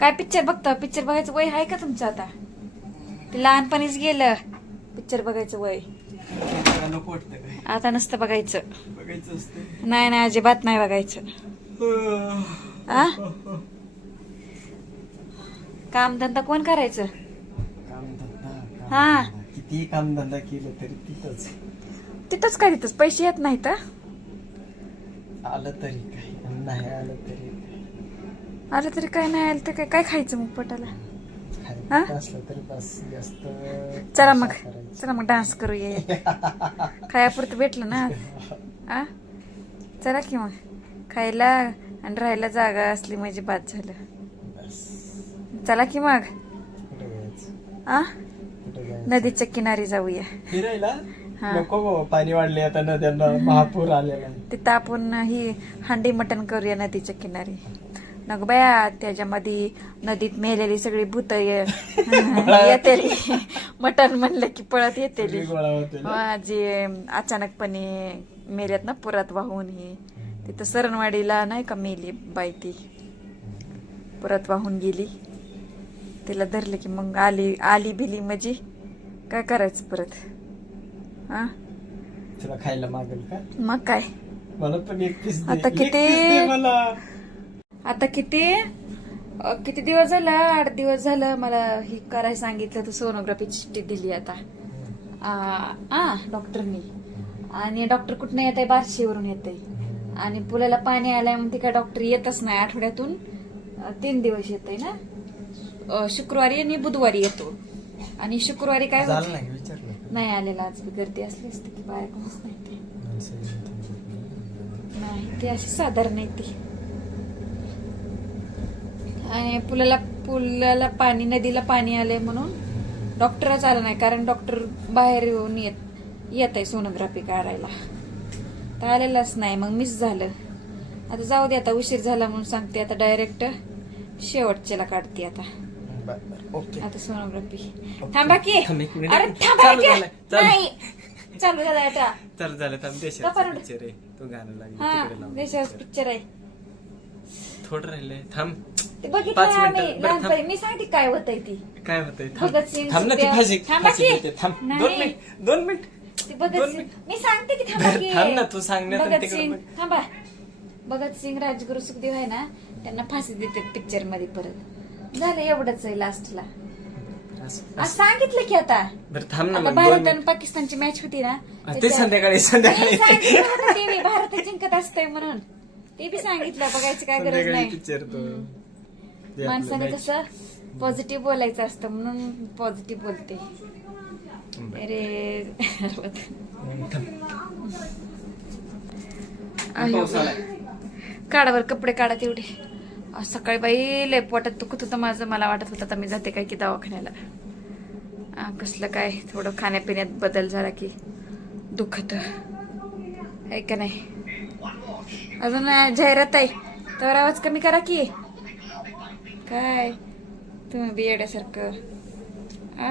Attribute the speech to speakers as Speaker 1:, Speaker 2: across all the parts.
Speaker 1: काय पिक्चर बघता? पिक्चर बघायचं वय आहे का तुमचं आता? ते लहानपणीच गेलं पिक्चर बघायचं वय. आता नसतं बघायचं. नाही नाही अजिबात नाही बघायचं. आ? कामधंदा कोण करायचं? हा.
Speaker 2: कितीही कामधंदा केलं तरी तिथंच.
Speaker 1: तिथंच काय तिथंच? पैसे येत नाहीत? हं?
Speaker 2: आलं तरी काय नाही आलं तरी
Speaker 1: आलं तरी काय नाही आलं तर काय काय खायचं मग पोटाला? हा?
Speaker 2: खायचं असलं तरी बस जास्त
Speaker 1: चला मग. चला मग डान्स करूया. खायापुरतं भेटलं ना? आ? चला की मग. खायला आणि राहायला जागा असली म्हणजे बाद झालं.
Speaker 2: बस.
Speaker 1: चला की मग.
Speaker 2: कुठे जायचं?
Speaker 1: आ?
Speaker 2: कुठे जायचं?
Speaker 1: नदीच्या किनारी जाऊया.
Speaker 2: फिरायला?
Speaker 1: हा.
Speaker 2: नको बाबा पाणी वाढले आता नद्यांना महापूर आलेला आहे.
Speaker 1: तिथं आपण ही हंडी मटण करूया नदीच्या किनारी. नको बाया त्याच्यामध्ये नदीत मेलेली सगळी भूत येते मटण म्हणलं की पळत येते. जे अचानकपणे मेल्यात ना पुरात वाहून ही. तिथं सरणवाडीला नाही का मेली बाई ती. पुरात वाहून गेली. तिला धरले की मग आली आली बिली म्हणजे काय करायचं परत? हा?
Speaker 2: तुला खायला मागेल का?
Speaker 1: मग काय?
Speaker 2: मला पण एक.
Speaker 1: आता किती- आता किती किती दिवस झाला? आठ दिवस झालं मला ही करायला सांगितलं तर सोनोग्राफी चिठ्ठी दिली आता. आ डॉक्टरनी आणि डॉक्टर कुठनं येत आहे बारशीवरून येत आहे आणि पुलाला पाणी आलंय म्हणते काय डॉक्टर येतच नाही. आठवड्यातून तीन दिवस येत आहे ना शुक्रवारी आणि बुधवारी येतो. आणि शुक्रवारी काय
Speaker 2: नाही
Speaker 1: आलेला आज. गर्दी असली असते की बाहेर. नाही ते अशी साधारण आहे ती. आणि पुलाला पुलाला पाणी नदीला पाणी आलंय म्हणून डॉक्टरच आला नाही कारण डॉक्टर बाहेर येऊन येत येत आहे सोनोग्राफी काढायला. तर आलेलाच नाही मग मिस झालं. आता जाऊ दे आता उशीर झाला म्हणून सांगते आता डायरेक्ट शेवटच्याला काढते आता.
Speaker 2: बरं, बरं, ओके.
Speaker 1: आता सोनोग्राफी. थांबा की. अरे थांबा की.
Speaker 2: झालंय.
Speaker 1: नाही. चालू झालं आता.
Speaker 2: चल झालं थांब देशाचं. पिक्चर आहे. तू गाणं लागलं.
Speaker 1: देशाच पिक्चर आहे.
Speaker 2: थोडं राहिलंय. थांब.
Speaker 1: ते बघितलं
Speaker 2: पाच
Speaker 1: आम्ही
Speaker 2: मिनिटं. बरं, थांब.
Speaker 1: लहानपणी मी सांगते काय होतंय ती
Speaker 2: काय होतंय
Speaker 1: भगत सिंग
Speaker 2: थांब ना ती
Speaker 1: सुखदेव.
Speaker 2: फाशी
Speaker 1: थांबा
Speaker 2: फाशी
Speaker 1: की.
Speaker 2: देते. थांब
Speaker 1: नाही.
Speaker 2: दोन मिनिट दोन मिनिट
Speaker 1: ती
Speaker 2: दोन.
Speaker 1: मी सांगते की थांबा
Speaker 2: बरं,
Speaker 1: की
Speaker 2: थांब ना, तू तिकडे
Speaker 1: सिंग
Speaker 2: बघ.
Speaker 1: थांबा भगत सिंग राजगुरु सुखदेव आहे ना त्यांना फाशी देतात पिक्चरमध्ये परत झालं एवढंच आहे लास्टला
Speaker 2: असं-
Speaker 1: सांगितलं की आता
Speaker 2: बरं थांब ना
Speaker 1: आता
Speaker 2: मग
Speaker 1: भारत
Speaker 2: दोन
Speaker 1: आणि
Speaker 2: मिनिट.
Speaker 1: पाकिस्तानची मॅच होती ना
Speaker 2: ते
Speaker 1: त्याच्यात-
Speaker 2: संध्याकाळी संध्याकाळी
Speaker 1: सांगितलं होतं ते मी, भारत जिंकत असतंय म्हणून ते बी सांगितलं बघायची काय गरज
Speaker 2: संध्याकाळी
Speaker 1: नाही
Speaker 2: पिक्चर तो
Speaker 1: माणसाने. कसं पॉझिटिव्ह बोलायचं असतं म्हणून पॉझिटिव्ह बोलते. अरे. काढावर कपडे काढा तेवढे. सकाळी बाई लय पोटात दुखत होतं माझं. मला वाटत होतं आता मी जाते काय की दवाखान्याला. कसलं काय? थोडं खाण्यापिण्यात बदल झाला की दुखत. आहे का नाही? अजून जाहिरात आहे. तर आवाज कमी करा की. काय तुम्ही बी येड्यासारखं आ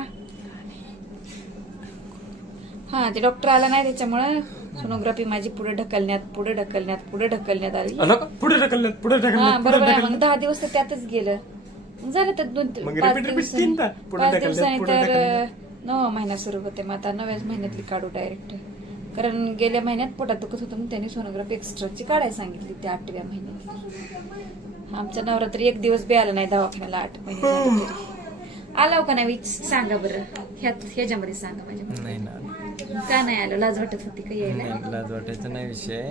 Speaker 1: हा ते डॉक्टर आला नाही त्याच्यामुळं सोनोग्राफी माझी पुढे ढकलण्यात पुढे ढकलण्यात पुढे ढकलण्यात आली?
Speaker 2: पुढे ढकलण्यात पुढे
Speaker 1: हा बरोबर आहे मग दहा दिवस तर त्यातच गेलं. मग झालं तर दोन
Speaker 2: मग
Speaker 1: पाच
Speaker 2: repeat- repeat
Speaker 1: दिवसांनी.
Speaker 2: पुढे
Speaker 1: पाच
Speaker 2: ढकलण्यात,
Speaker 1: दिवसांनी
Speaker 2: पुढे
Speaker 1: तर. नवा महिना सुरू होते मग आता नव्याच महिन्यातली काढू डायरेक्ट कारण गेल्या महिन्यात पोटात दुखत होतं म्हणून त्यांनी सोनोग्राफी एक्स्ट्राची काढायला सांगितली त्या आठव्या महिन्यात. आमचा नवरा तर एक दिवस बी आला नाही दवाखान्याला आठ महिने आला हो का नाही सांगा बरं. ह्यात ह्याच्यामध्ये सांगा माझ्या
Speaker 2: नाही ना.
Speaker 1: का नाही आलो? लाज वाटत होती का यायला?
Speaker 2: लाज वाटायचा नाही विषय.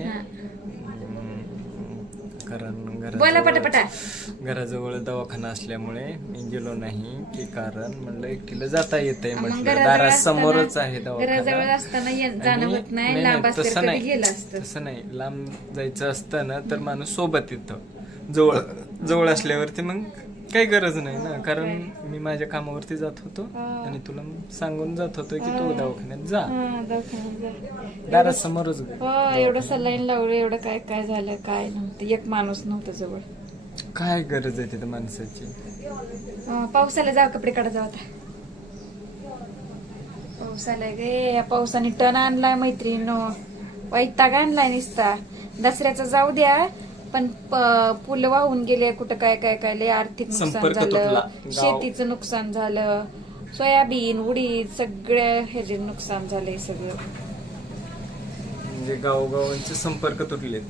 Speaker 2: हम्म, कारण
Speaker 1: बोला
Speaker 2: घराजवळ-
Speaker 1: पटापटा.
Speaker 2: घराजवळ दवाखाना असल्यामुळे मी गेलो नाही की कारण म्हणलं एकटीला जाता येते
Speaker 1: मग
Speaker 2: म्हटलं. दारासमोरच आहे दवाखाना. तसं नाही.
Speaker 1: गेलं असतं?
Speaker 2: तसं नाही. लांब जायचं असतं ना तर माणूस सोबत येतं. जवळ जवळ असल्यावरती मग काही गरज नाही ना. कारण मी माझ्या कामावरती जात होतो. आणि तुला सांगून जात होतो की तू दवाखान्यात जा.
Speaker 1: हा, जा.
Speaker 2: दारासमोरच ग.
Speaker 1: हो एवढं सलाईन लावलं एवढं काय काय झालं काय नव्हतं. एक माणूस नव्हतं जवळ.
Speaker 2: काय गरज आहे तिथं माणसाची?
Speaker 1: पावसाला जाव कपडे काढा जाऊ आता. पावसाला गे या पावसाने टन आणलाय मैत्रिणीनो. वैताग आणलाय निसता. दसऱ्याचा जाऊ द्या. पण प- पुल वाहून गेले कुठं काय काय काय लय आर्थिक नुकसान
Speaker 2: संपर्क
Speaker 1: झालं.
Speaker 2: तुटला.
Speaker 1: शेतीचं नुकसान झालं. सोयाबीन उडीद सगळ्या ह्याचे नुकसान झालंय सगळं.
Speaker 2: म्हणजे गावोगावांचे संपर्क तुटलेत.